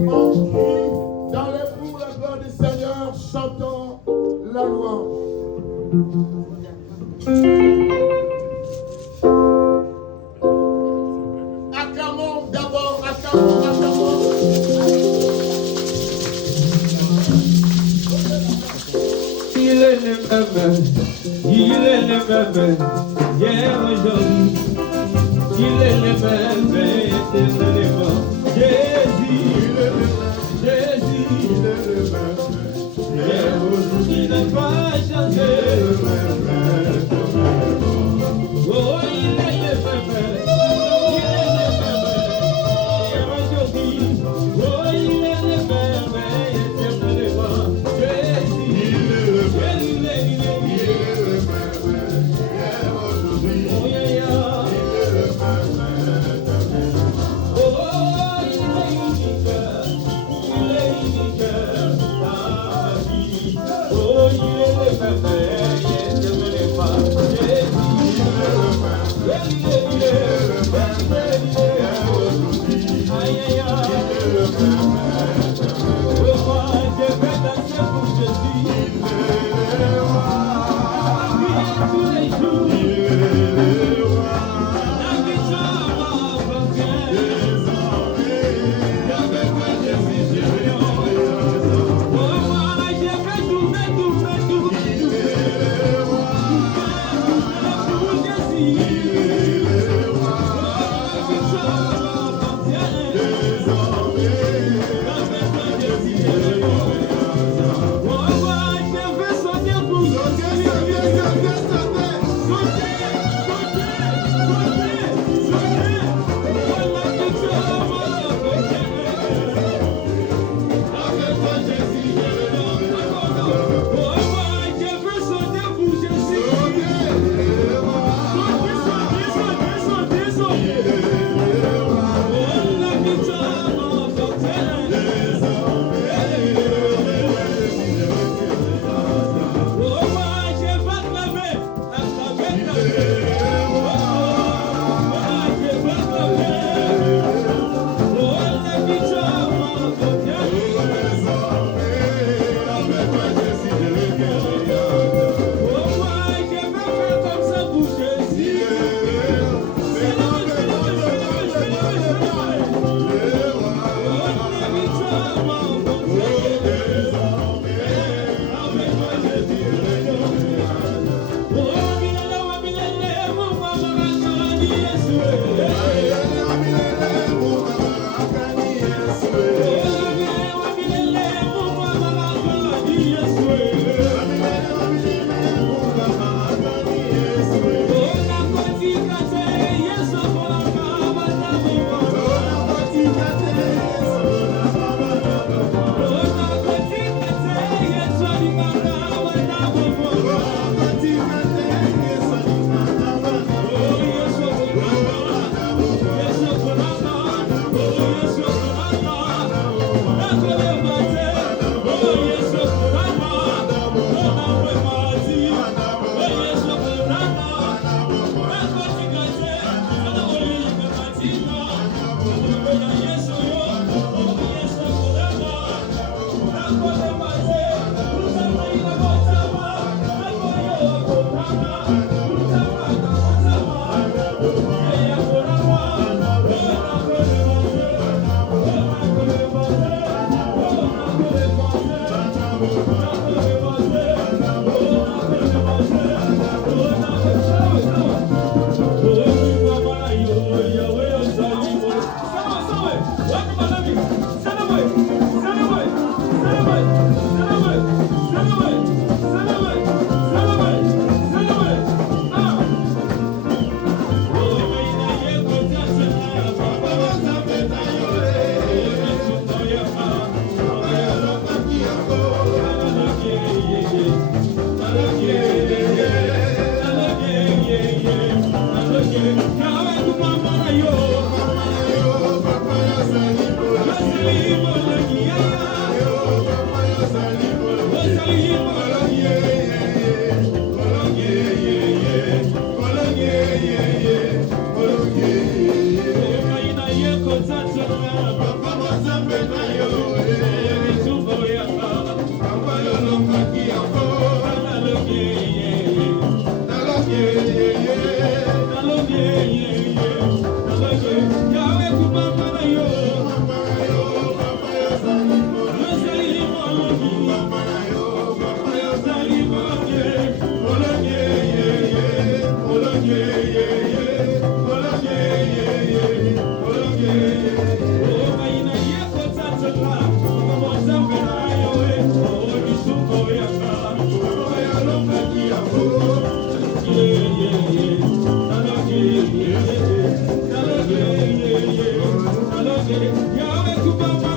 On crie dans l'époux la gloire du Seigneur, chantons la louange. Acclamons d'abord, acclamons. Il est le même, hier, aujourd'hui. Il est le même, éternellement. Jésus, Jésus, Il est le même, hier, aujourd'hui. Il n'a pas changé. Oh, il est le même, hier, aujourd'hui. Oh, il est le même, éternellement. Jésus, il est le même, il est il est le même, hier, aujourd'hui. oh, yeah, yeah. Il est le même, éternellement. Oh, il est unique, ah, oui. Oh, il est le même, éternellement. Jésus, il est le même, hier, aujourd'hui. Aïe, aïe, aïe. Il est le même, éternellement. Oh, moi, je vais danser pour Jésus. Il est le roi. Prier tous les jours. Il est le roi. La victoire m'appartient. Désormais, avec moi, Jésus, je Oh, moi, je vais tourner pour Jésus. le roi. La victoire m'appartient. Avec toi, Jésus. Oh, moi, je vais sauter pour Jésus. Yes, Essa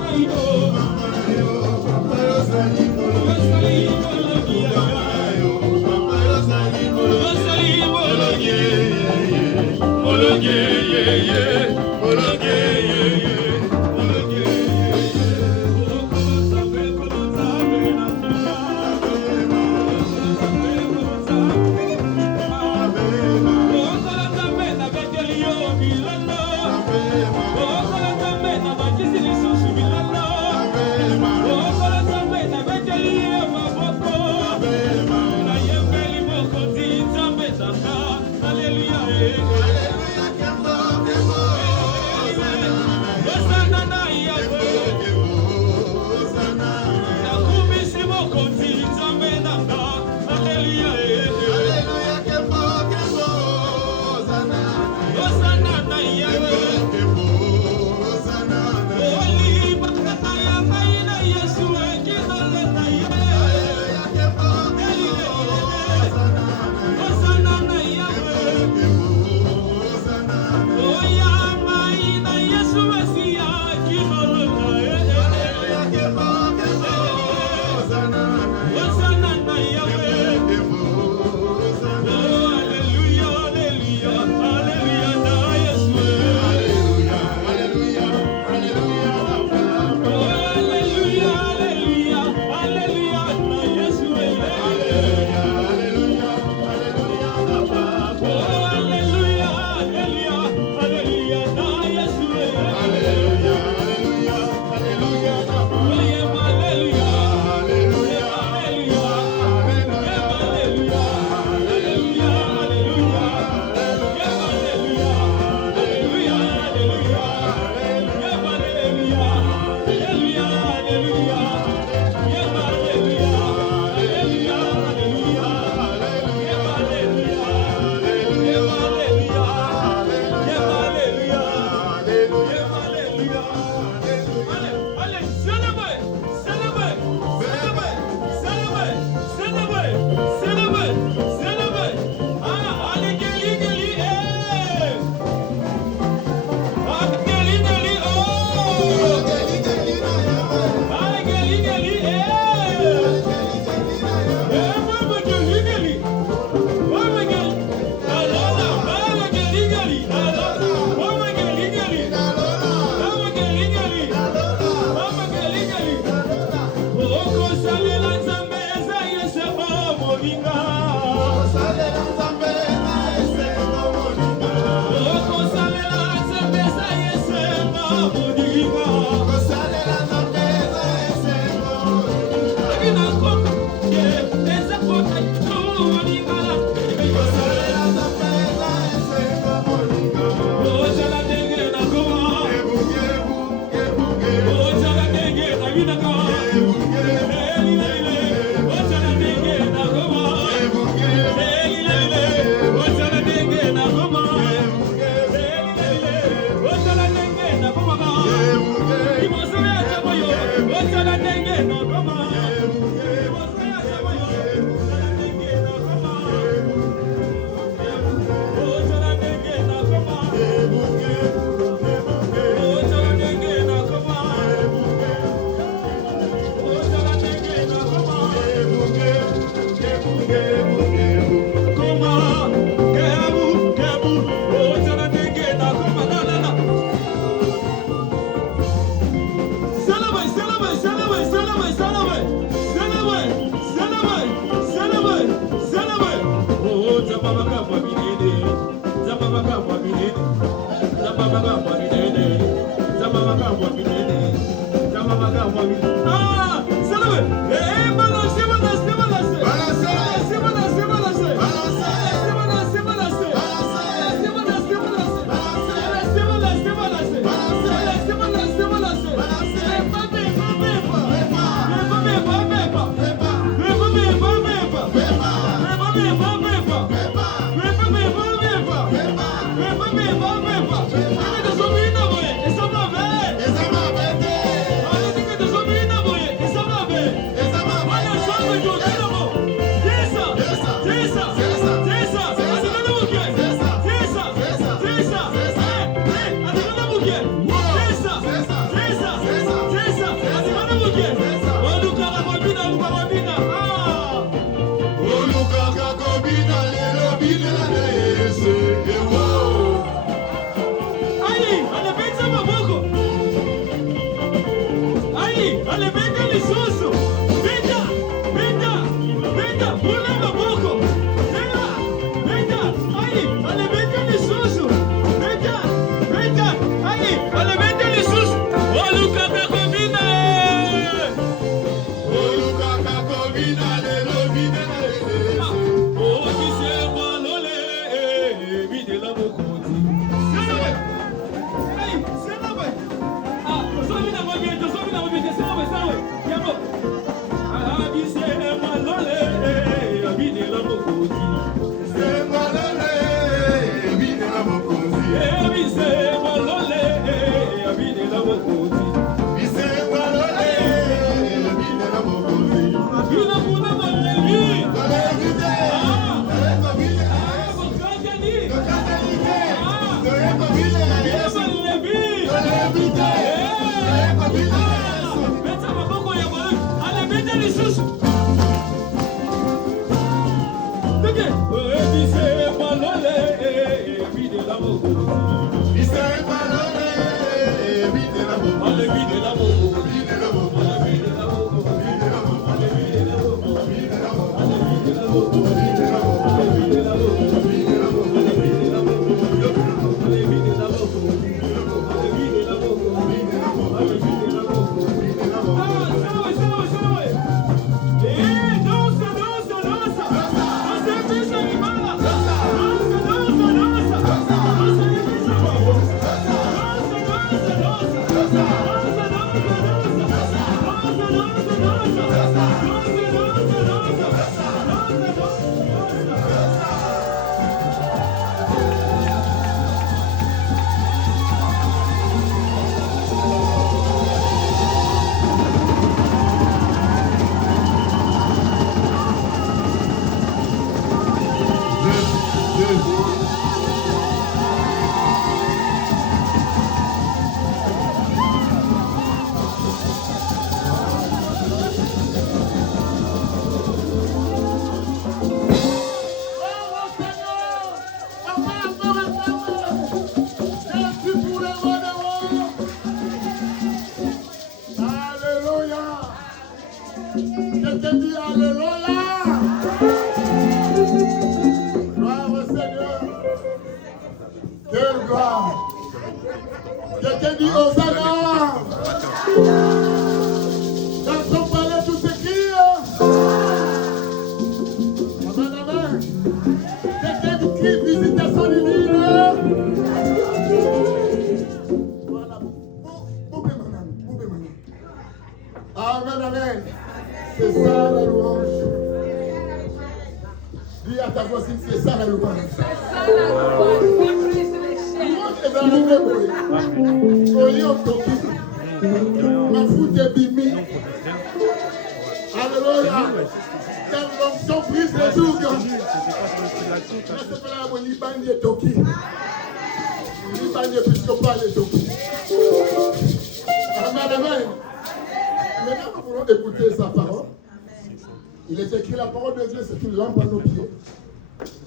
Il est écrit la parole de Dieu, c'est une lampe à nos pieds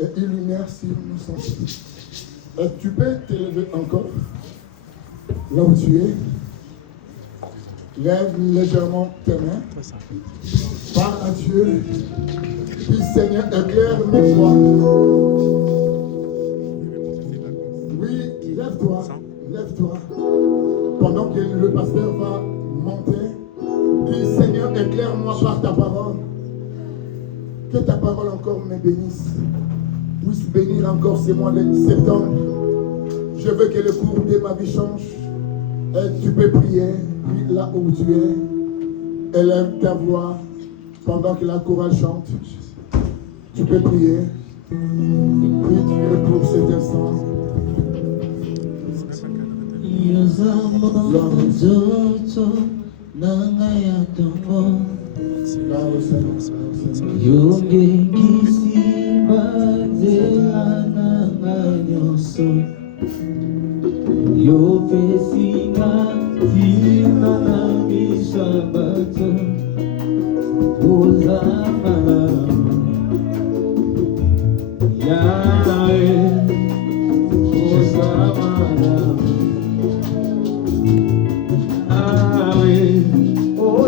et une lumière sur nos sens. Tu peux t'élever encore là où tu es. Lève légèrement tes mains. Parle à Dieu. Dis Seigneur, éclaire mes voies. Oui, lève-toi, lève-toi. Pendant que le pasteur va monter, dis Seigneur, éclaire-moi par ta parole. Que ta parole encore me bénisse. Puisse bénir encore ces mois de septembre. Je veux que le cours de ma vie change. Et tu peux prier, oui, là où tu es. Élève ta voix pendant que la chorale chante. Tu peux prier. Prie Dieu pour cet instant. Yo pesina tina na mishabato uzamana yae uzamana awe o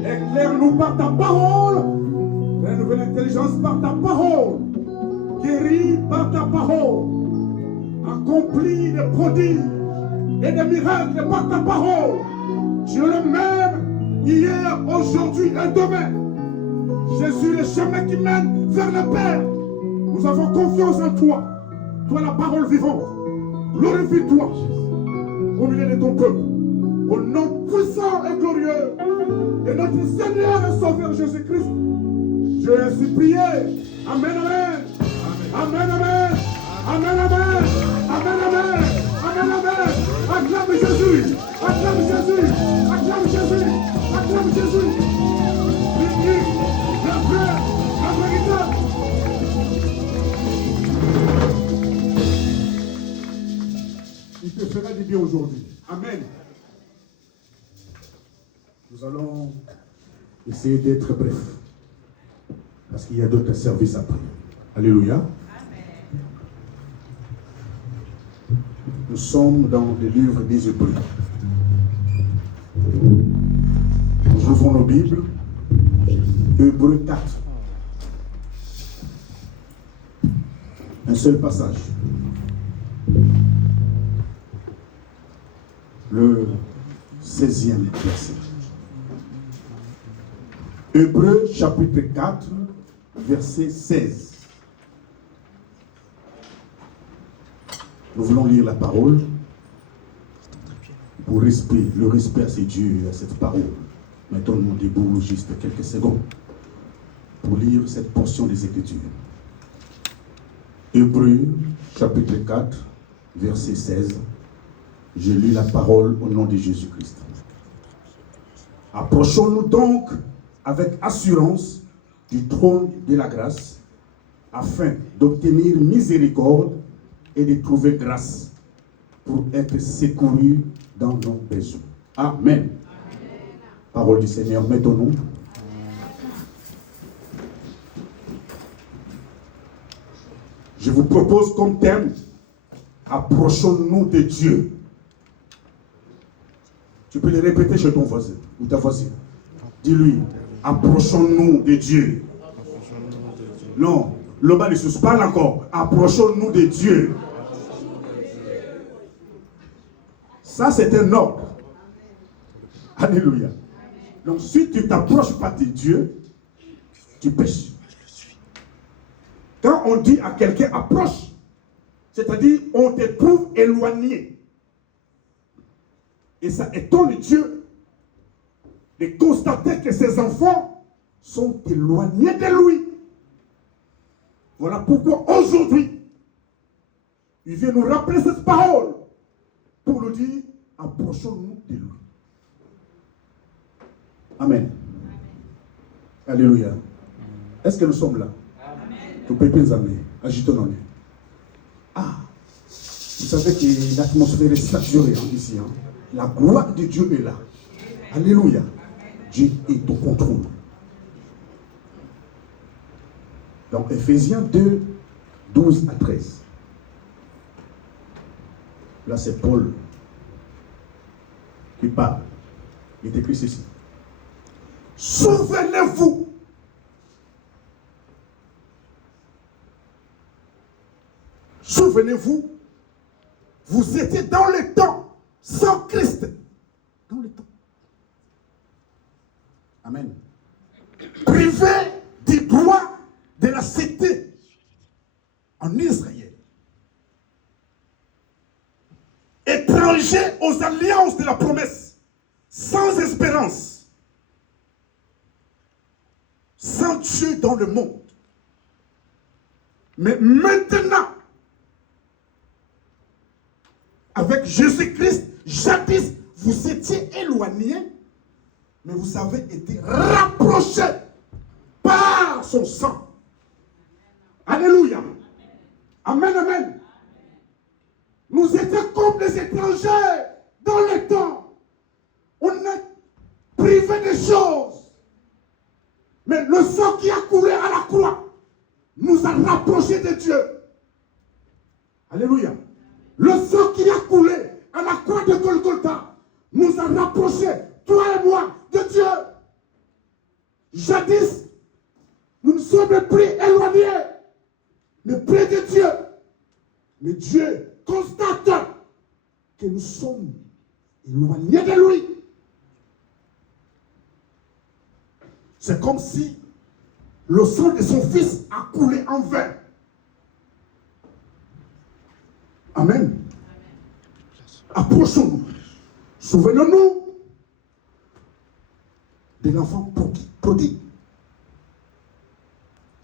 Éclaire-nous par ta parole, rénove l'intelligence par ta parole, guéris par ta parole, accomplis des prodiges et des miracles par ta parole. Tu es le même hier, aujourd'hui et demain. Jésus, le chemin qui mène vers le Père. Nous avons confiance en toi, toi la parole vivante. Glorifie-toi au milieu de ton peuple, au nom puissant et glorieux de notre Seigneur et Sauveur Jésus-Christ. Je ai ainsi prié. Amen, amen. Amen, amen. Amen, amen. Amen, amen. Amen, amen. Acclame Jésus. Acclame Jésus. Acclame Jésus. Acclame Jésus. L'unique, la paix, la vérité. Il te fera du bien aujourd'hui. Amen. Nous allons essayer d'être brefs. Parce qu'il y a d'autres services après. Alléluia. Amen. Nous sommes dans le livre des Hébreux. Nous ouvrons nos Bibles. Hébreux 4. Un seul passage. Le 16e verset. Hébreux chapitre 4, verset 16. Nous voulons lire la parole pour le respect à ces dieux et à cette parole. Mettons-nous debout juste quelques secondes pour lire cette portion des Écritures. Hébreux, chapitre 4, verset 16. Je lis la parole au nom de Jésus-Christ. Approchons-nous donc avec assurance du trône de la grâce, afin d'obtenir miséricorde et de trouver grâce pour être secourus dans nos besoins. Amen. Parole du Seigneur, mettons-nous. Je vous propose comme thème, approchons-nous de Dieu. Tu peux le répéter chez ton voisin ou ta voisine. Dis-lui, approchons-nous de Dieu. Non, le bas ne se parle encore. Approchons-nous de Dieu. Ça, c'est un ordre. Alléluia. Donc, si tu ne t'approches pas de Dieu, tu pêches. Quand on dit à quelqu'un approche, c'est-à-dire on te trouve éloigné. Et ça étonne Dieu de constater que ses enfants sont éloignés de lui. Voilà pourquoi aujourd'hui, il vient nous rappeler cette parole pour nous dire, approchons-nous de lui. Amen. Alléluia. Est-ce que nous sommes là? Amen. Agitons-nous. Ah, vous savez que l'atmosphère est saturée ici. Hein? La gloire de Dieu est là. Alléluia. Dieu est au contrôle. Dans Ephésiens 2, 12 à 13. Là, c'est Paul qui parle. Il est écrit ceci. Souvenez-vous. Souvenez-vous, vous étiez dans le temps, sans Christ. Dans le temps. Amen. Privé du droit de la cité en Israël. Étranger aux alliances de la promesse, sans espérance, sans Dieu dans le monde. Mais maintenant, avec Jésus-Christ, jadis, vous étiez éloignés, mais vous avez été rapprochés par son sang. Alléluia. Amen, amen. Nous étions comme des étrangers dans le temps. On est privés des choses. Mais le sang qui a coulé à la croix nous a rapprochés de Dieu. Alléluia. Le sang qui a coulé à la croix de Golgotha nous a rapprochés, toi et moi, de Dieu. Jadis, nous ne sommes plus éloignés, mais près de Dieu. Mais Dieu constate que nous sommes éloignés de lui. C'est comme si le sang de son fils a coulé en vain. Amen. Approchons-nous. Souvenons-nous de l'enfant prodigue.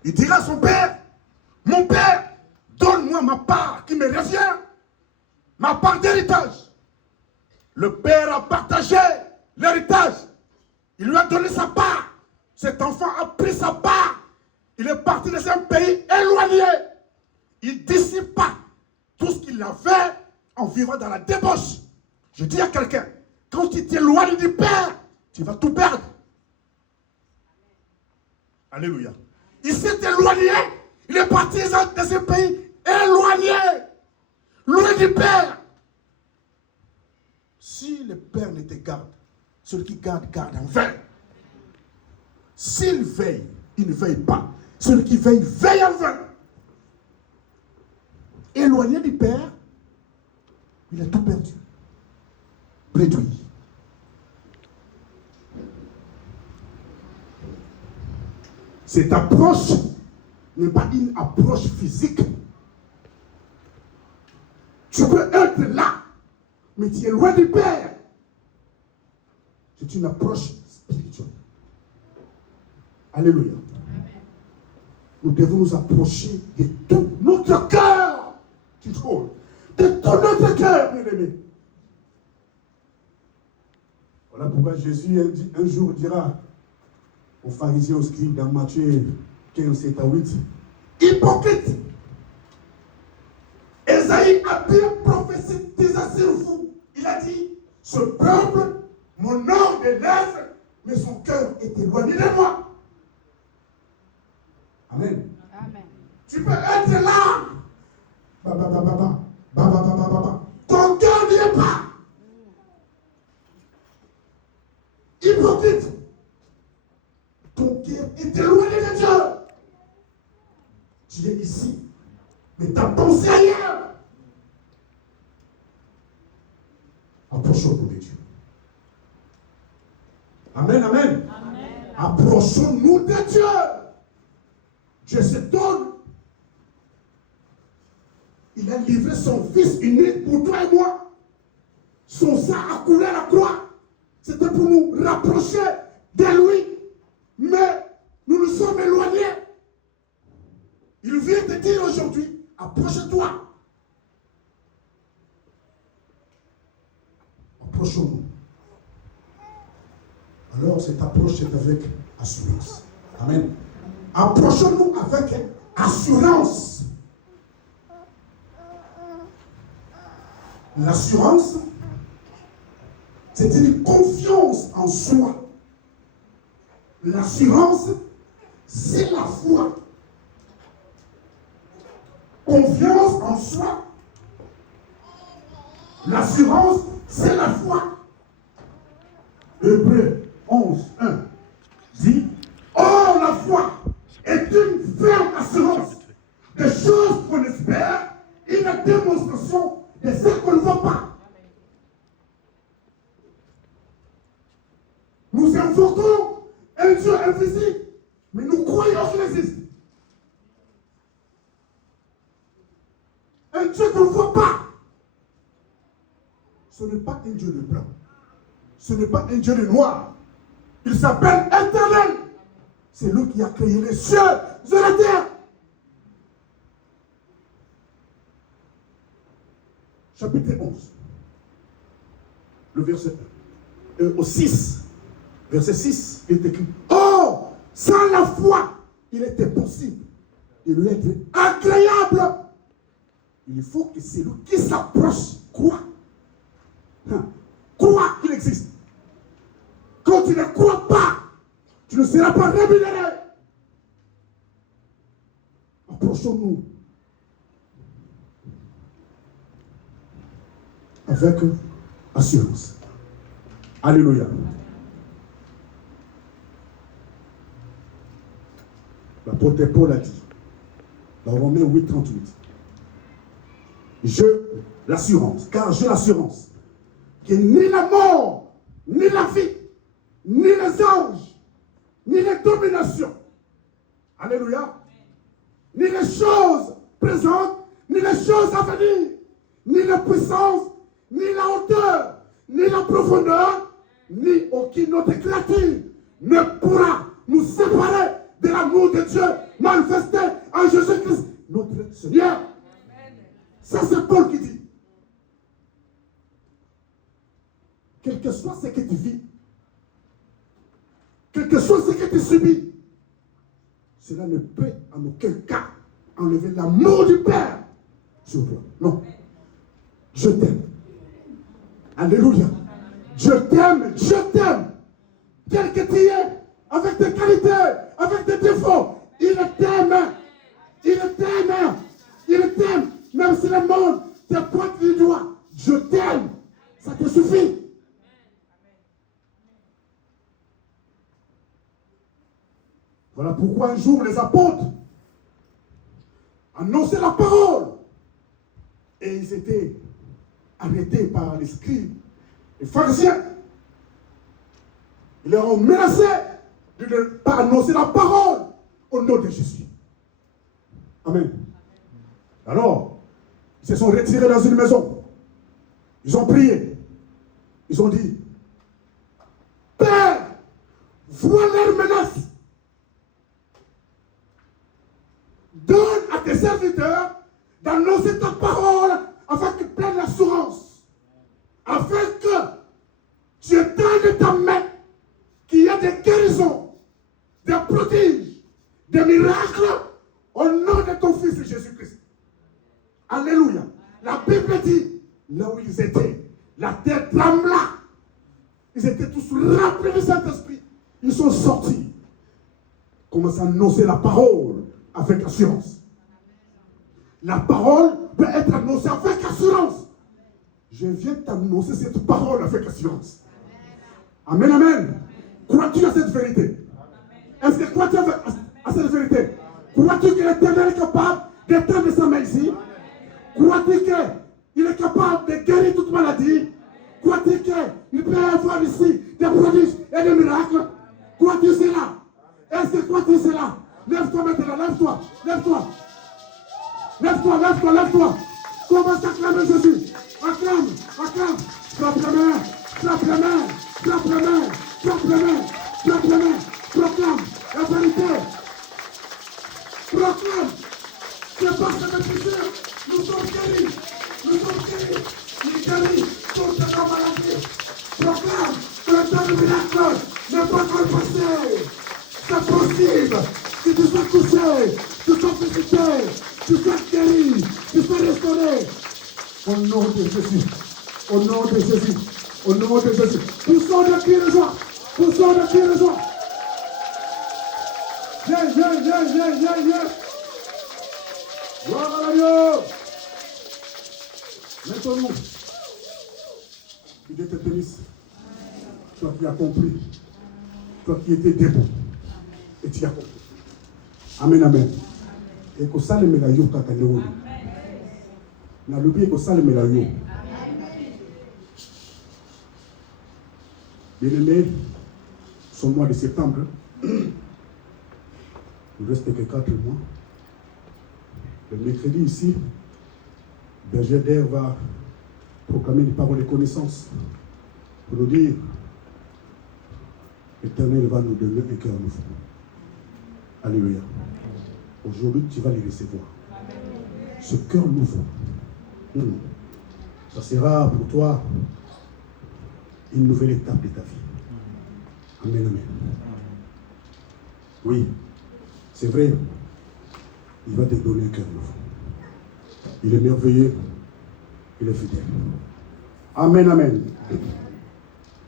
Il dira à son père, mon père, donne-moi ma part qui me revient, ma part d'héritage. Le père a partagé l'héritage. Il lui a donné sa part. Cet enfant a pris sa part. Il est parti dans un pays éloigné. Il dissipa tout ce qu'il avait en vivant dans la débauche. Je dis à quelqu'un, quand tu t'éloignes du Père, tu vas tout perdre. Alléluia. Il s'est éloigné. Il est parti dans un pays éloigné, loin du Père. Si le Père ne te garde, celui qui garde, garde en vain. S'il veille, il ne veille pas. Celui qui veille, veille en vain. Éloigné du Père, il a tout perdu. Réduit. Cette approche n'est pas une approche physique. Tu peux être là, mais tu es loin du Père. C'est une approche spirituelle. Alléluia. Nous devons nous approcher de tout notre cœur. Tu trouves? De tout notre cœur, bien-aimé. Voilà pourquoi Jésus un jour dira aux pharisiens, aux scribes, dans Matthieu 15, 7 à 8, hypocrite! Ésaïe a bien prophétisé sur vous. Il a dit, ce peuple m'honore des lèvres, mais son cœur est éloigné de moi. Amen. Amen. Tu peux être là. Ton cœur n'y est pas. Hypocrite. Ton cœur est éloigné de Dieu. Tu es ici, mais ta pensée ailleurs. Approchons-nous de Dieu. Amen, amen. Approchons-nous de Dieu. Dieu se donne. Il a livré son Fils unique pour toi et moi. Son sang a coulé à la croix. C'était pour nous rapprocher de lui. Mais nous nous sommes éloignés. Il vient te dire aujourd'hui, approche-toi. Approchons-nous. Alors cette approche est avec assurance. Amen. Approchons-nous avec assurance. L'assurance, c'est une confiance en soi. L'assurance, c'est la foi. Confiance en soi. L'assurance, c'est la foi. Hébreux 11, 1 dit, or la foi est une ferme assurance des choses qu'on espère et la démonstration de ce qu'on ne voit pas. Nous invoquons un Dieu invisible, mais nous croyons qu'il existe. Un Dieu qu'on ne voit pas. Ce n'est pas un Dieu de blanc. Ce n'est pas un Dieu de noir. Il s'appelle Éternel. C'est lui qui a créé les cieux et la terre. Chapitre 11, le verset 1. Au 6, verset 6, il est écrit, oh, sans la foi, il était possible de lui être agréable. Il faut que celui qui s'approche croit. Crois qu'il existe. Quand tu ne crois pas, tu ne seras pas rémunéré. Approchons-nous avec assurance. Alléluia. L'apôtre Paul a dit, dans Romains 8, 38, car j'ai l'assurance que ni la mort, ni la vie, ni les anges, ni les dominations, alléluia, ni les choses présentes, ni les choses à venir, ni la puissance, ni la hauteur, ni la profondeur, ni aucune autre créature ne pourra nous séparer de l'amour de Dieu manifesté en Jésus-Christ, notre Seigneur. Ça, c'est Paul qui dit. Quel que soit ce que tu vis, quel que soit ce que tu subis, cela ne peut en aucun cas enlever l'amour du Père sur toi. Non. Je t'aime. Alléluia. Je t'aime, je t'aime. Tel que tu es, avec tes qualités, avec tes défauts, il t'aime. Il t'aime. Il t'aime. Même si le monde te pointe du doigt, je t'aime. Ça te suffit. Voilà pourquoi un jour les apôtres annonçaient la parole. Et ils étaient arrêtés par les scribes, les pharisiens. Ils leur ont menacé de ne pas annoncer la parole au nom de Jésus. Amen. Alors, ils se sont retirés dans une maison. Ils ont prié. Ils ont dit, Père, miracle au nom de ton Fils Jésus-Christ. Alléluia. La Bible dit, là où ils étaient, la terre trembla. Ils étaient tous remplis du Saint-Esprit. Ils sont sortis. Commencent à annoncer la parole avec assurance. La parole peut être annoncée avec assurance. Je viens t'annoncer cette parole avec assurance. Amen, amen. Crois-tu à cette vérité? Est-ce que crois-tu à cette vérité? Crois-tu que l'Éternel est capable d'éteindre sa main ici? Crois-tu qu'il est capable de guérir toute maladie? Crois-tu qu'il peut y avoir ici des prodiges et des miracles? Crois-tu cela? Est-ce que crois-tu cela? Lève-toi maintenant, lève-toi, lève-toi. Lève-toi, lève-toi, lève-toi. Commence à acclamer Jésus. Acclame, acclame. Frappe la main, frappe la main, frappe la main, frappe la main, frappe la main. Proclame la vérité. Proclame. C'est parce que mes pécheurs, nous sommes guéris. Nous sommes guéris. Les guéris sont de la maladie. Proclame que le temps du miracle n'est pas encore passé. C'est possible que tu sois touché, tu sois visité, tu sois guéri, tu sois restauré. Au nom de Jésus. Au nom de Jésus. Au nom de Jésus. Poussons de cris de joie. Poussons de cris de joie. Yeah, yeah, yeah, yeah, yeah, yeah. Gloire à Dieu. Maintenant, que Dieu te bénisse. Toi qui as compris. Toi qui étais debout. Et tu as compris. Amen, amen. Et que ça le met la yo kakaneo. Na l'oublié que ça le met la yo. Bien-aimés, ce mois de septembre, il ne reste que 4 mois. Le mercredi ici, Berger d'Air va proclamer une parole de connaissance pour nous dire l'Éternel va nous donner un cœur nouveau. Alléluia. Aujourd'hui, tu vas les recevoir. Ce cœur nouveau, ça sera pour toi une nouvelle étape de ta vie. Amen, amen. Oui, c'est vrai. Il va te donner un cœur nouveau. Il est merveilleux. Il est fidèle. Amen, amen.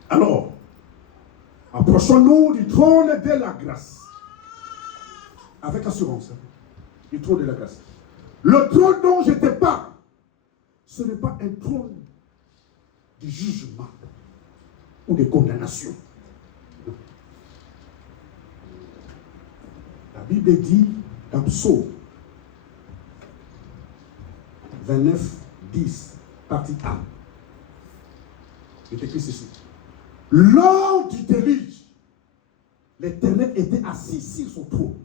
Alors, approchons-nous du trône de la grâce. Avec assurance. Du trône de la grâce. Le trône dont je te parle, ce n'est pas un trône de jugement ou de condamnation. La Bible dit dans Psaume 29, 10, partie A. Il est écrit ceci. Lors du déluge, l'Éternel était assis sur son trône.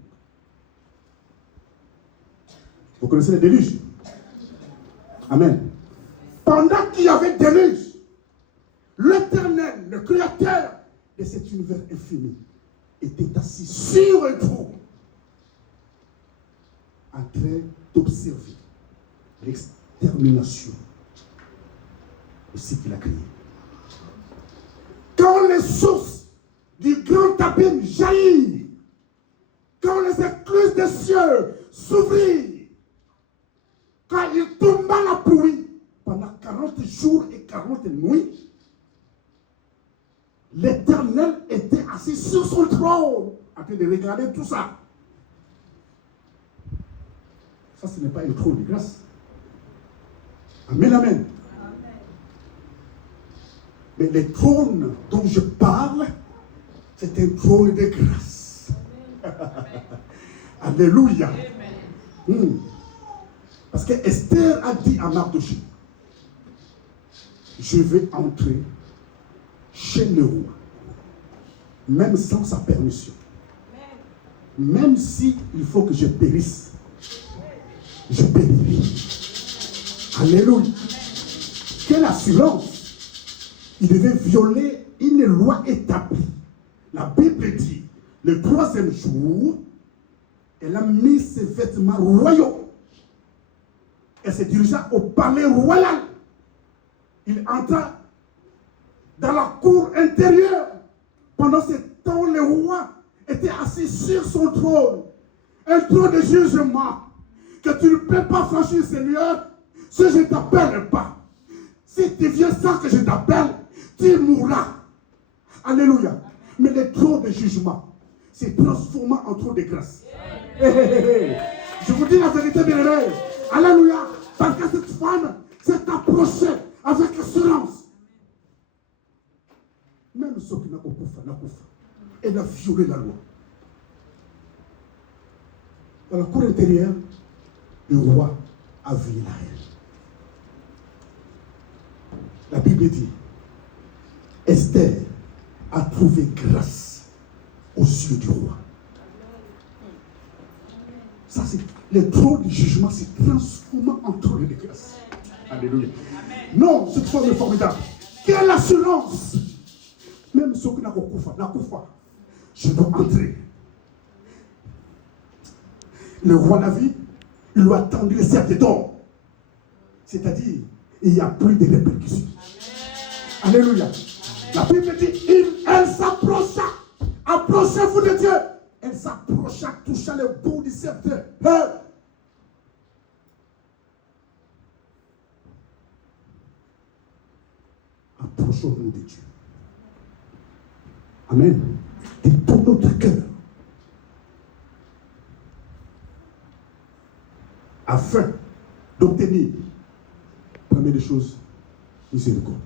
Vous connaissez le déluge? Amen. Pendant qu'il y avait déluge, l'Éternel, le Créateur de cet univers infini, était assis sur un trône, en train d'observer l'extermination de ce qu'il a créé. Quand les sources du grand abîme jaillirent, quand les écluses des cieux s'ouvrirent, quand il tomba la pluie pendant 40 jours et 40 nuits, l'Éternel était assis sur son trône en train de regarder tout ça. Ça, ce n'est pas un trône de grâce. Amen, amen. Mais le trône dont je parle, c'est un trône de grâce. Alléluia. Parce que Esther a dit à Mardochée, je vais entrer chez le roi, même sans sa permission. Même si il faut que je périsse, je périrai. Alléluia. Quelle assurance! Il devait violer une loi établie. La Bible dit, le 3e jour, elle a mis ses vêtements royaux. Elle se dirigea au palais royal. Il entra dans la cour intérieure. Pendant ce temps, le roi était assis sur son trône. un trône de jugement que tu ne peux pas franchir, Seigneur, si je ne t'appelle pas. Si tu viens sans que je t'appelle, tu mourras. Alléluia. Mais le trône de jugement s'est transformé en trône de grâce. Je vous dis la vérité, bien-aimés. Alléluia. Parce que cette femme s'est approchée avec assurance. Même ceux qui n'ont pas koufa, elle a violé la loi. Dans la cour intérieure, le roi a vu la reine. La Bible dit, Esther a trouvé grâce aux yeux du roi. Ça, c'est le trône du jugement s'est transformé en trône de grâce. Alléluia. Non, cette femme est formidable. Quelle assurance! Même ceux qui n'ont pas koufa, je dois entrer. Le roi l'a vu, il lui a tendu le sceptre d'or. C'est-à-dire, il n'y a plus de répercussions. Alléluia. La Bible dit, elle s'approcha. Approchez-vous de Dieu. Elle s'approcha, toucha le bout du sceptre. Approchons-nous de Dieu. Amen. De tout notre cœur. Afin d'obtenir, première des choses, miséricorde.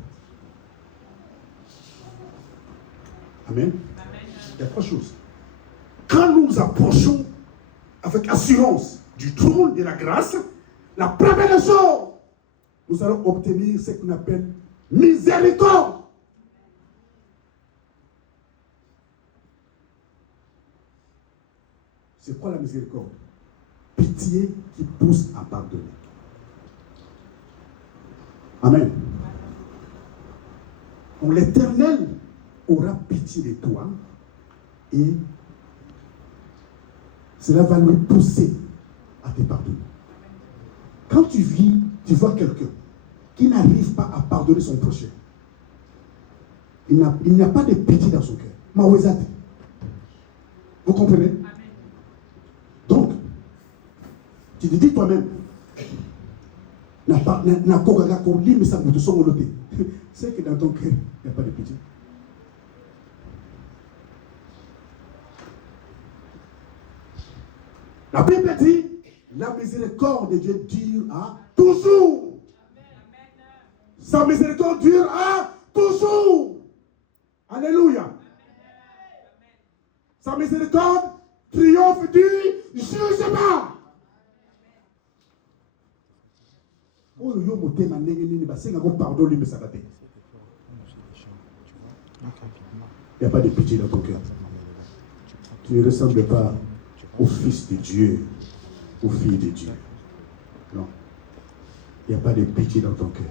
Amen. Il y a trois choses. Quand nous nous approchons avec assurance du trône de la grâce, la première des choses, nous allons obtenir ce qu'on appelle miséricorde. C'est quoi la miséricorde? Pitié qui pousse à pardonner. Amen. Donc l'Éternel aura pitié de toi et cela va lui pousser à te pardonner. Quand tu vis, tu vois quelqu'un qui n'arrive pas à pardonner son prochain, il n'y a pas de pitié dans son cœur. Vous comprenez? Donc, tu te dis toi-même, c'est que dans ton cœur, il n'y a pas de pitié. La Bible dit, la miséricorde de Dieu dure à toujours. Sa miséricorde dure à toujours. Alléluia. Sa miséricorde triomphe du jugement. Il n'y a pas de pitié dans ton cœur. Tu ne ressembles pas au Fils de Dieu, aux filles de Dieu. Non. Il n'y a pas de pitié dans ton cœur.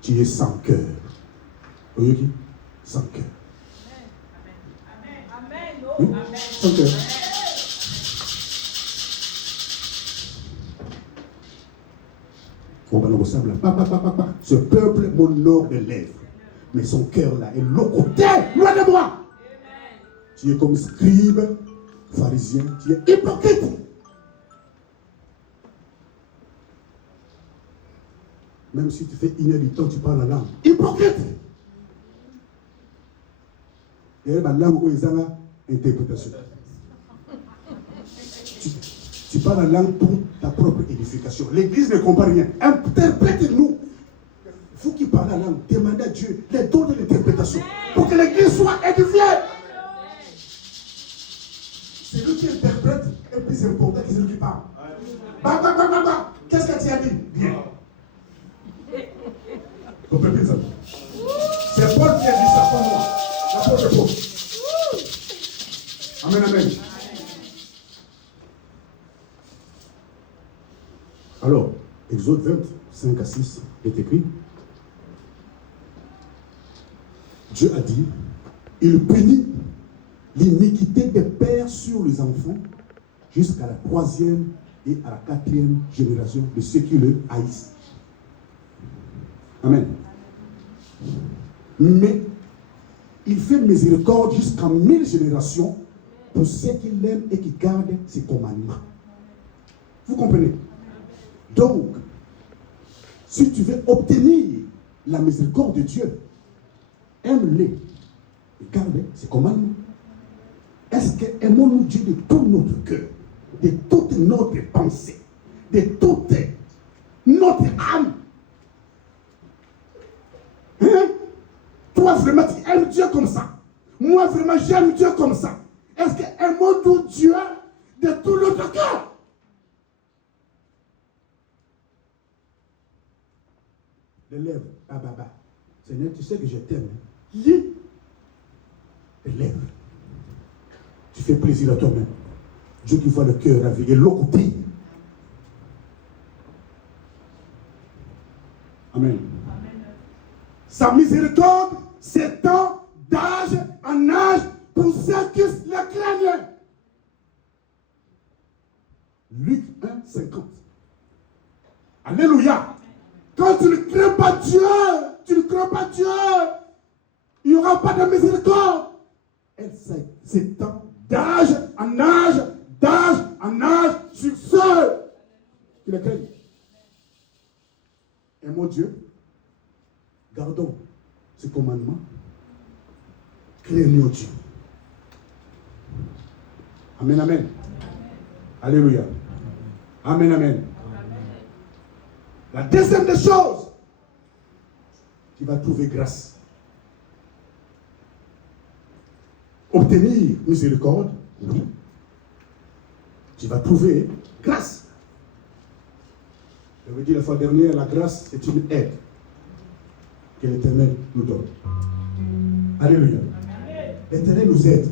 Tu es sans cœur. Vous voyez qui? Sans cœur. Oui? Sans cœur. Ce peuple m'honore des lèvres, mais son cœur là est locoté, loin de moi. Tu es comme scribe, pharisien, tu es hypocrite. Même si tu fais 1 heure du temps, tu parles la langue. Hypocrite. Et la langue où ils ont interprétation. Tu parles la langue pour ta propre édification. L'église ne comprend rien. Interprète-nous. Vous qui parlez la langue, demandez à Dieu les dons de l'interprétation pour que l'église soit édifiée. C'est lui qui interprète est plus important que celui qui parle. Qu'est-ce que tu as dit? Bien. Vous comprenez ça? C'est Paul qui a dit ça, pas moi. L'apôtre Paul. Amen, amen. Alors, Exode 20, 5 à 6 est écrit. Dieu a dit, il punit l'iniquité des pères sur les enfants jusqu'à la 3e et à la 4e génération de ceux qui le haïssent. Amen. Mais il fait miséricorde jusqu'à 1000 générations pour ceux qui l'aiment et qui gardent ses commandements. Vous comprenez? Donc, si tu veux obtenir la miséricorde de Dieu, aime-les. Regardez, c'est commandement. Est-ce que aimons-nous Dieu de tout notre cœur, de toute notre pensée, de toute notre âme? Hein? Toi vraiment tu aimes Dieu comme ça. Moi vraiment j'aime Dieu comme ça. Est-ce que aimons-nous Dieu de tout notre cœur? Les lèvres, Seigneur, tu sais que je t'aime. Lis les lèvres. Tu fais plaisir à toi-même. Dieu qui voit le cœur avec l'occulté. Amen. Sa miséricorde s'étend d'âge en âge pour ceux qui le craignent. Luc 1, 50. Alléluia. Quand tu ne crains pas Dieu, il n'y aura pas de miséricorde. Elle s'étend d'âge en âge, sur ceux qui le craignent. Aimons Dieu, gardons ses commandements, craignons Dieu. Amen, amen. Alléluia. Amen, amen. La deuxième des choses, tu vas trouver grâce. Obtenir miséricorde, oui. Tu vas trouver grâce. Je vous dis la fois dernière, la grâce est une aide que l'Éternel nous donne. Alléluia. L'Éternel nous aide.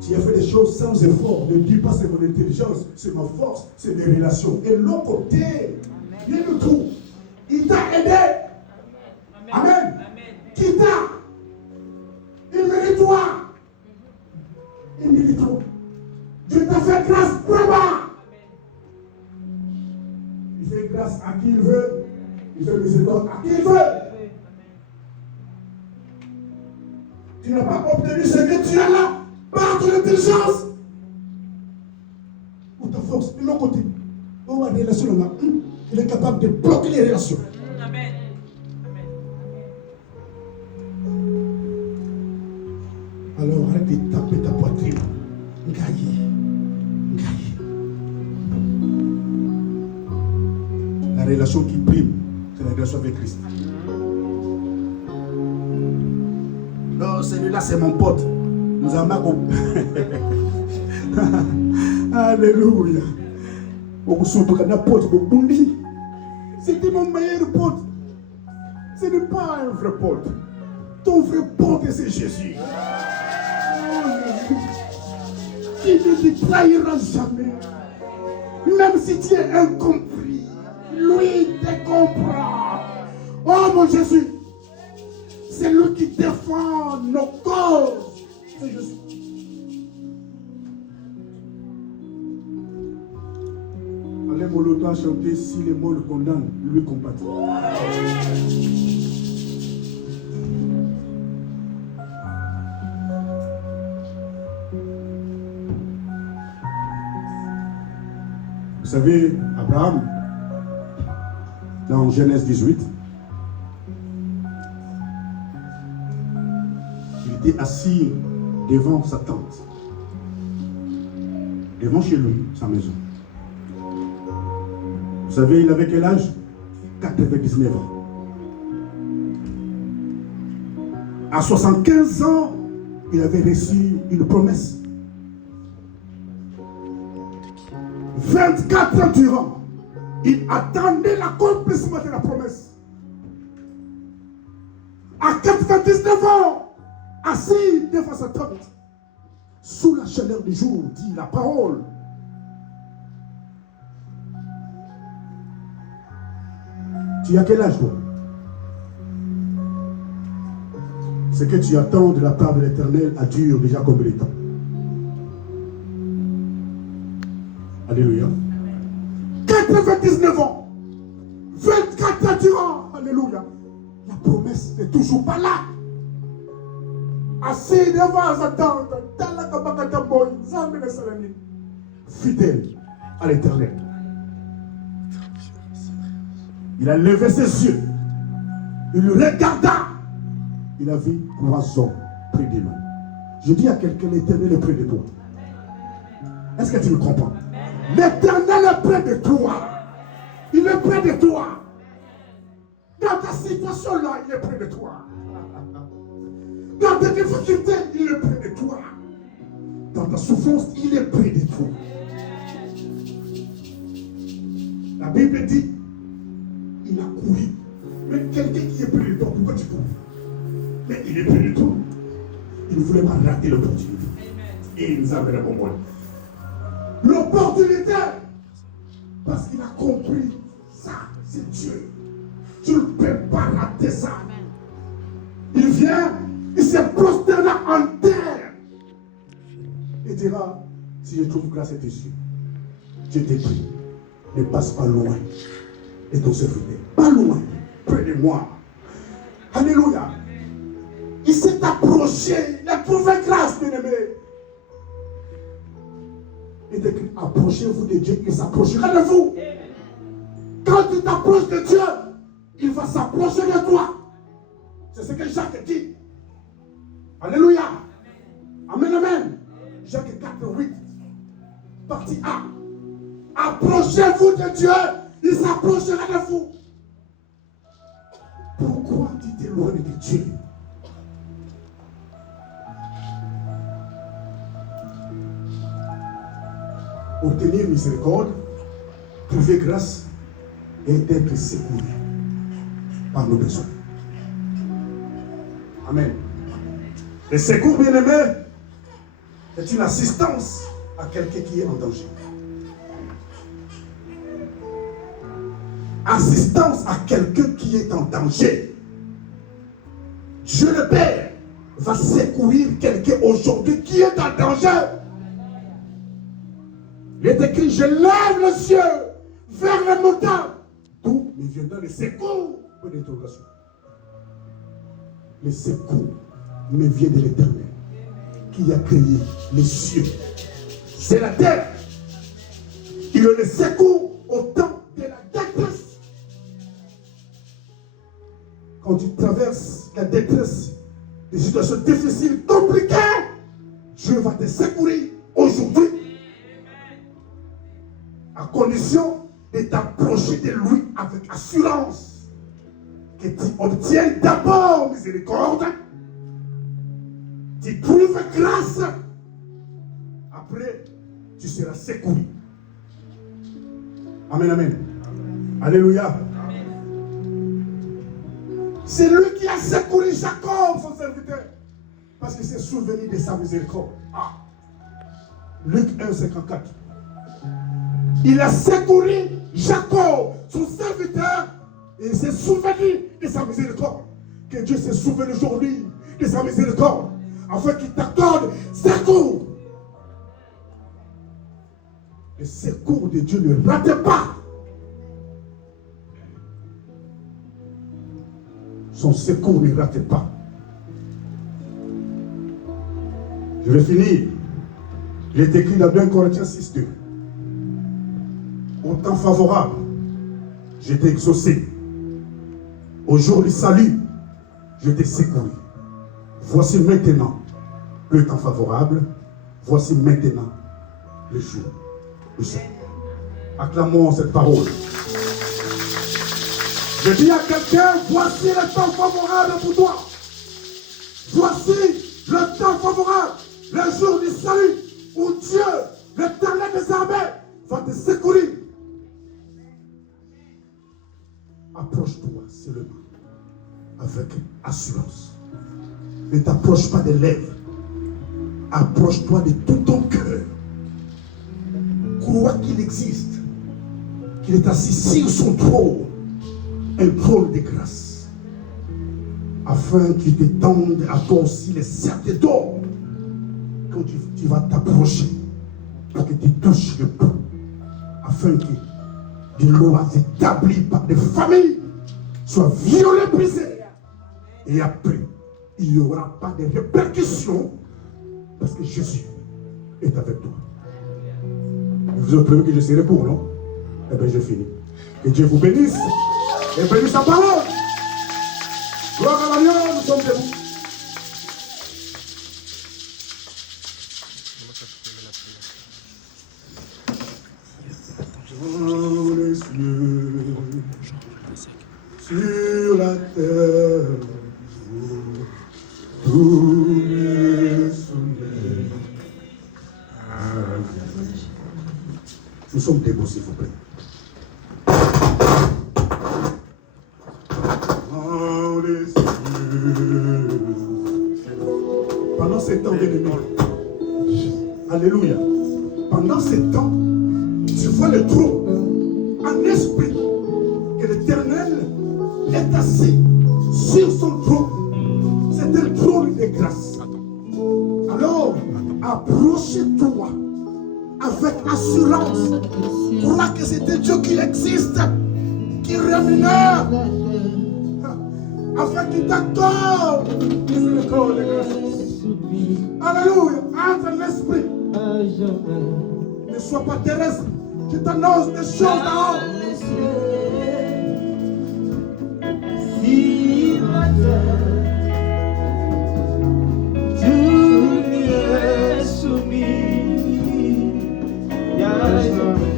Tu as fait des choses sans effort. Ne dis pas c'est mon intelligence, c'est ma force, c'est mes relations. Et l'autre côté, il nous trouve. Il t'a aidé. Amen. Qui t'a? Il mérite toi. Il mérite toi. Dieu t'a fait grâce, vraiment. Il fait grâce à qui il veut. Il fait miséricorde à qui il veut. Tu n'as pas obtenu ce que tu as là par ton intelligence ou ta force. De l'autre côté, on a des relations là. Il est capable de bloquer les relations. Amen. Alors arrête de taper ta poitrine. Ngaïe. La relation qui prime, c'est la relation avec Christ. Non, celui-là c'est mon pote. Nous avons Alléluia. C'était mon meilleur pote. Ce n'est pas un vrai pote. Ton vrai pote c'est Jésus. Qui ne te trahira jamais. Même si tu es incompris, lui te comprend. Oh mon Jésus, c'est lui qui défend nos causes. C'est Jésus. Allez, Moloto a chanté si les mots le condamnent, lui compatit. Vous savez, Abraham, dans Genèse 18, il était assis devant sa tente, devant chez lui, sa maison. Vous savez, il avait quel âge? 99 ans. À 75 ans, il avait reçu une promesse. 24 ans durant, il attendait l'accomplissement de la promesse. À 99 ans, assis devant sa tente, sous la chaleur du jour, dit la parole. Tu as quel âge, toi? Ce que tu attends de la part de l'Éternel a duré déjà combien de temps? Alléluia. 99 ans, 24 ans durant, alléluia. La promesse n'est toujours pas là. Assis devant sa tente, fidèle à l'Éternel. Il a levé ses yeux. Il le regarda. Il a vu 3 hommes près de lui. Je dis à quelqu'un, l'Éternel est près de toi. Est-ce que tu me comprends? L'Éternel est près de toi. Il est près de toi. Dans ta situation là, il est près de toi. Dans tes difficultés, il est près de toi. Dans ta souffrance, il est près de toi. La Bible dit, il a couru. Mais quelqu'un qui est près de toi, pourquoi tu cours? Mais il est près de toi. Il ne voulait pas rater l'opportunité. Et il nous a vraiment bon. L'opportunité, parce qu'il a compris, ça, c'est Dieu. Tu ne peux pas rater ça. Il vient, il se prosterné en terre. Il dira, si je trouve grâce à tes yeux, je t'ai pris. Ne passe pas loin de ton serviteur. Pas loin, près de moi. Alléluia. Il s'est approché, il a trouvé grâce, bien-aimé. Il dit, approchez-vous de Dieu, il s'approchera de vous. Quand tu t'approches de Dieu, il va s'approcher de toi. C'est ce que Jacques dit. Alléluia. Amen, amen. Jacques 4:8, partie A. Approchez-vous de Dieu, il s'approchera de vous. Pourquoi tu t'éloignes de Dieu? Obtenir miséricorde, trouver grâce et être secouru par nos besoins. Amen. Le secours, bien-aimé, est une assistance à quelqu'un qui est en danger. Assistance à quelqu'un qui est en danger. Dieu le Père va secourir quelqu'un aujourd'hui qui est en danger. Il est écrit, je lève le ciel vers les montagnes. D'où me viendra le secours? Point d'interrogation. Le secours me vient de l'Éternel qui a créé les cieux. C'est la terre. Il a le secours au temps de la détresse. Quand tu traverses la détresse, des situations difficiles, compliquées, Dieu va te secourir aujourd'hui. À condition de t'approcher de lui avec assurance. Que tu obtiennes d'abord miséricorde. Tu trouves grâce. Après, tu seras secouru. Amen, amen. Alléluia. C'est lui qui a secouru Jacob, son serviteur. Parce qu'il s'est souvenu de sa miséricorde. Ah. Luc 1:54. Il a secouru Jacob, son serviteur, et il s'est souvenu de sa miséricorde. Que Dieu s'est souvenu aujourd'hui de sa miséricorde, afin qu'il t'accorde secours. Le secours de Dieu ne rate pas. Son secours ne rate pas. Je vais finir. Il est écrit dans 2 Corinthiens 6:2. Au temps favorable, je t'ai exaucé. Au jour du salut, je t'ai secouru. Voici maintenant le temps favorable. Voici maintenant le jour du salut. Acclamons cette parole. Je dis à quelqu'un, voici le temps favorable pour toi. Voici le temps favorable, le jour du salut, où Dieu, l'Éternel des armées, va te secourir. Approche-toi seulement avec assurance. Ne t'approche pas des lèvres. Approche-toi de tout ton cœur. Crois qu'il existe, qu'il est assis sur son trône, un trône de grâce, afin qu'il te tende à toi aussi les cercles d'or quand tu vas t'approcher pour que tu touches le bout, afin que des lois établies par des familles soient violées, brisées. Et après, il n'y aura pas de répercussions parce que Jésus est avec toi. Vous avez prévu que je serai pour, non? Eh bien, je finis. Que Dieu vous bénisse. Et bénis sa parole. Gloire à l'agneau, nous sommes debout. Dans les cieux, sur la terre, tout est soumis. Nous sommes debout, s'il vous plaît. Dans les cieux. Pendant ces temps d'ennemi, alléluia. Pendant ces temps, tu vois le trône en esprit et l'Éternel est assis sur son trône. C'est un trône de grâce. Alors, approchez-toi avec assurance. Crois que c'est un Dieu qui existe, qui rémunère, afin qu'il t'accorde miséricorde et grâce. Alléluia. Entre l'esprit. Ne sois pas terrestre. Je t'annonce des choses d'en haut. Si la terre, tout est soumis,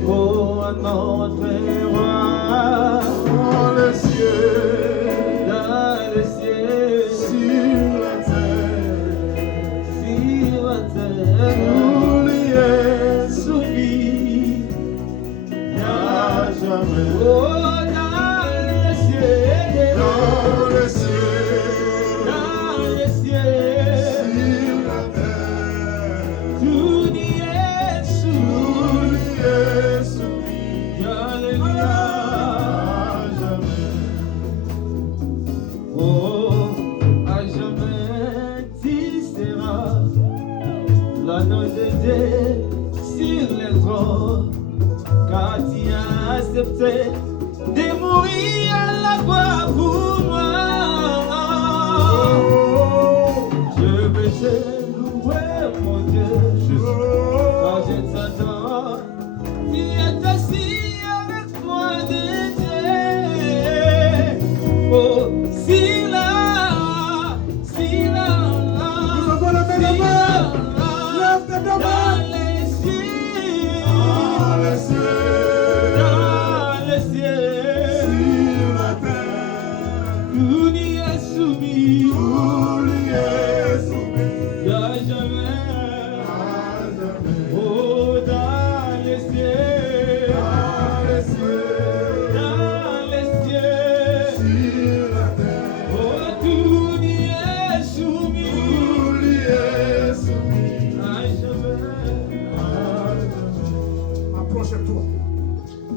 oh, à notre roi, dans les cieux, sur la terre, tout est soumis, jamais. Oh, de mourir à la croix pour moi. Je vais te louer, mon Dieu, quand je t'attends. Tu es assis avec moi de Dieu. Oh, si là, Nous avons la main là-bas. Lève tes deux mains. dans les cieux.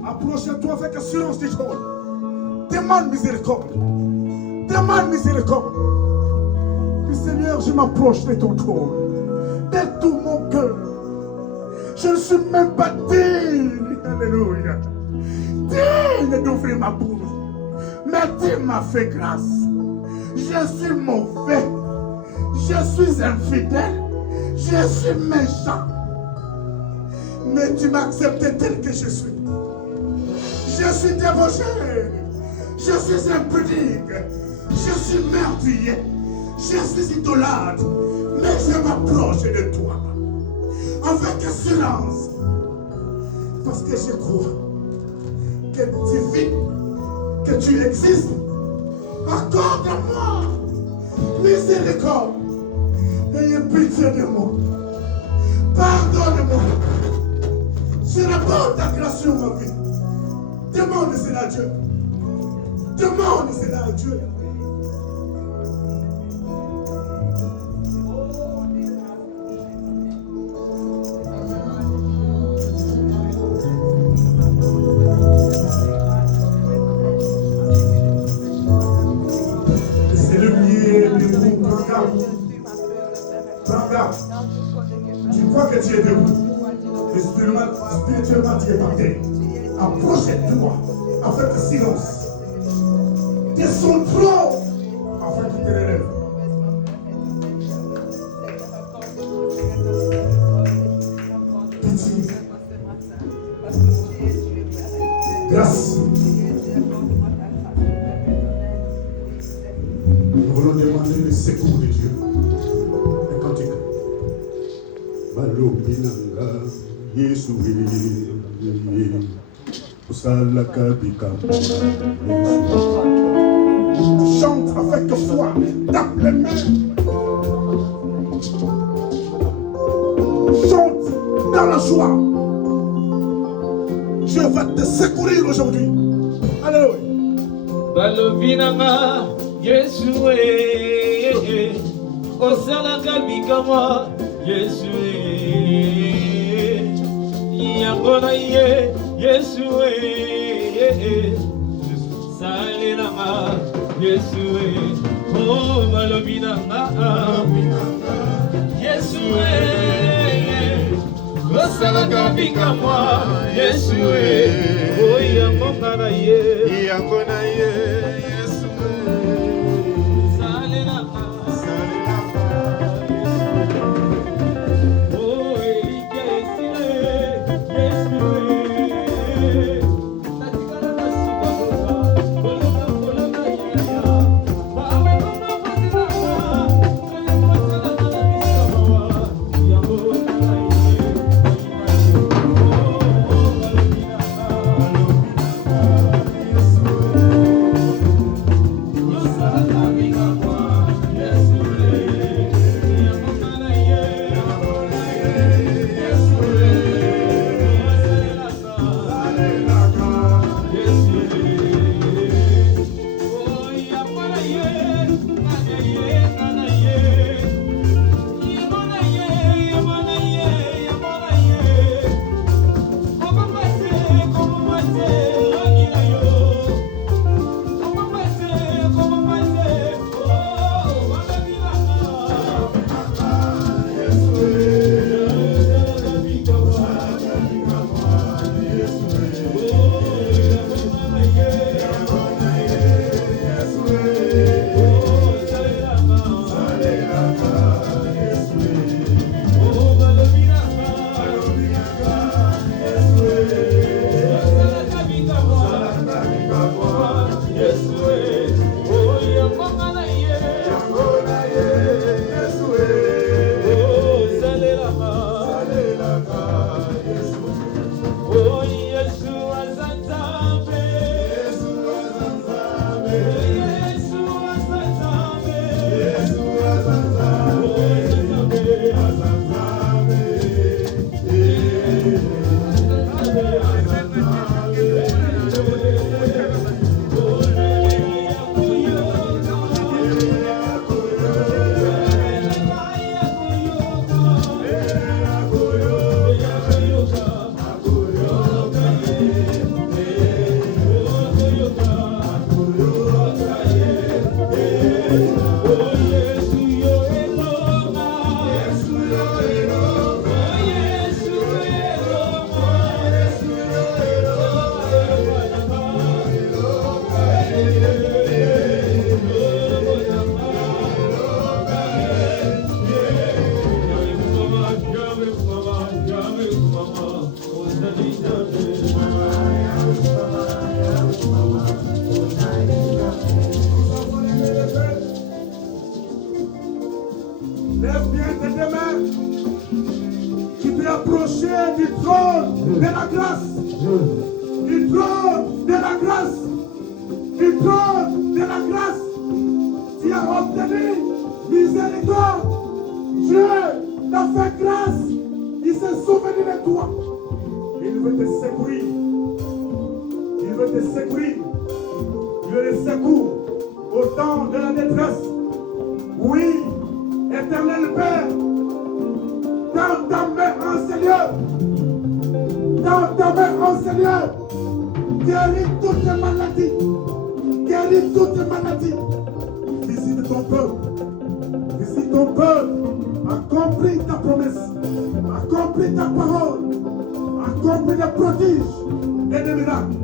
Approche-toi avec assurance du trône. Demande miséricorde. Demande miséricorde. Dis Seigneur, je m'approche de ton trône. De tout mon cœur. Je ne suis même pas digne. Alléluia. Digne d'ouvrir ma bouche. Mais tu m'as fait grâce. Je suis mauvais. Je suis infidèle. Je suis méchant. Mais tu m'as accepté tel que je suis. Je suis débauché, je suis impudique, je suis meurtrier, je suis idolâtre, mais je m'approche de toi avec assurance, parce que je crois que tu vis, que tu existes. Accorde-moi miséricorde, ayez pitié de moi, pardonne-moi, je rapporte ta grâce sur ma vie. Demande cela à Dieu. Demande cela à Dieu. C'est le pied du groupe. Prends garde. Prends garde. Tu crois que tu es debout. Mais spirituellement, tu es par terre. Approche-toi avec silence de son trône afin qu'il te relève. Pitié, grâce, Balobinanga, Yesoué, Osalaka Bikamo. Chante avec foi, tape les mains. Chante dans la joie. Dieu va te secourir aujourd'hui. Alléluia. Balobinanga, Yesoué, Osalaka Bikamo, Yesoué, Yangona ye, Yesoué, Salelanga, Yesoué, oh Balobinanga, Yesoué, Osalaka Bikamo, Yesoué, oh Yangona ye, Yangona ye, Yesoué, Salelanga. Lève bien tes deux mains. Tu t'es approché du trône de la grâce. Du trône de la grâce. Du trône de la grâce. Tu as obtenu miséricorde. Dieu t'a fait grâce. Il s'est souvenu de toi. Il veut te secourir. Il veut te secourir. Dieu le secours au temps de la détresse. Oui, Éternel Père, dans ta main en Seigneur, dans ta main en Seigneur, guéris toutes les maladies, guéris toutes les maladies. Visite ton peuple, accomplis ta promesse, accomplis ta parole, accomplis des prodiges et des miracles.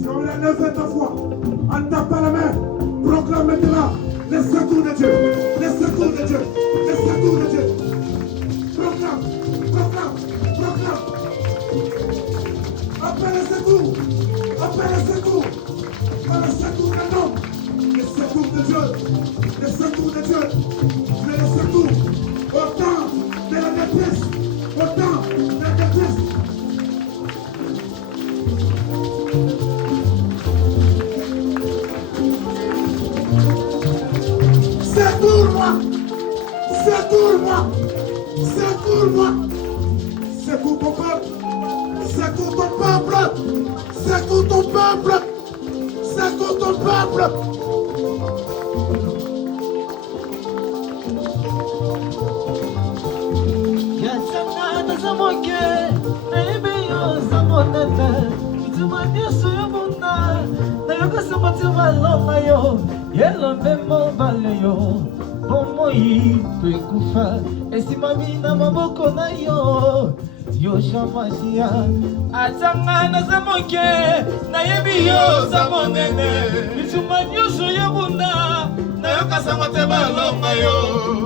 Tu as levé ta foi, en tapant la main, proclame maintenant les secours de Dieu, les secours de Dieu, les secours de Dieu. Proclame, proclame, proclame. Appelle les secours, appelle les secours, par le secours d'un homme, les secours de Dieu, les secours de Dieu, les secours au temps de la détresse, au temps Secours-moi. Secours ton peuple. Secours ton peuple. Secours ton peuple. Secours ton peuple. Yachana zamoke, baby yo zamonete. Itumani suyumuna, na yoga samati maloma yo. Yelo memo baleyo, bomo yi pekufa. Esimami na maboko na yo. Yo shamashia, atanga zamoke, na yebi yo zamonene. Itumani suyumuna, na yoga samati maloma yo.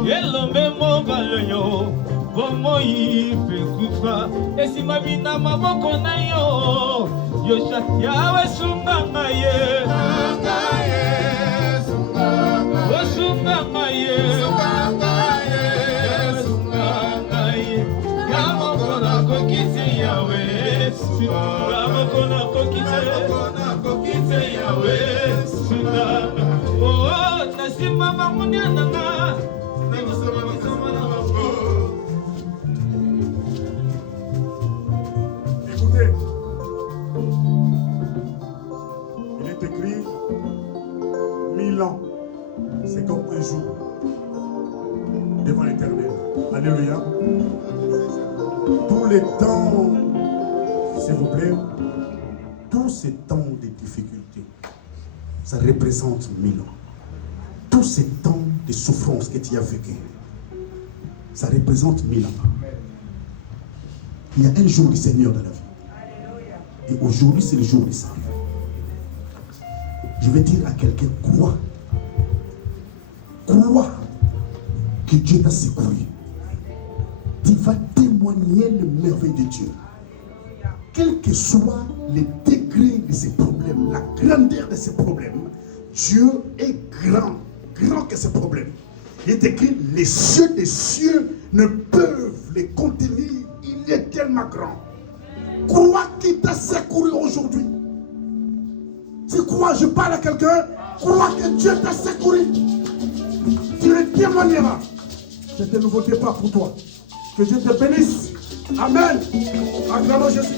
Yelo memo baleyo. Bomo yi pekufa, esimami na maboko na yo. Yosha yawe sunganga ye, sunganga ye, sunganga ye. Gamoko na kokite yawe, gamoko na kokite yawe, sunganga. Oh, nasima mamunya nanga, nasima na maboko. Écoutez, il est écrit 1000 ans, c'est comme un jour devant l'Éternel. Alléluia. Tous les temps, s'il vous plaît, tous ces temps de difficultés, ça représente 1000 ans. Tous ces temps de souffrance que tu as vécu, ça représente 1000 ans. Il y a un jour du Seigneur dans la vie. Et aujourd'hui, c'est le jour du salut. Je vais dire à quelqu'un, crois. Crois que Dieu t'a secouru. Tu vas témoigner le merveille de Dieu. Quel que soit le degré de ces problèmes, la grandeur de ces problèmes, Dieu est grand, grand que ces problèmes. Il est écrit, les cieux des cieux ne peuvent les contenir. Il est tellement grand. Crois qu'il t'a secouru aujourd'hui. Tu crois, je parle à quelqu'un, crois que Dieu t'a secouru. Tu le témoigneras. C'est un nouveau départ pour toi. Que Dieu te bénisse. Amen. Acclamons Jésus.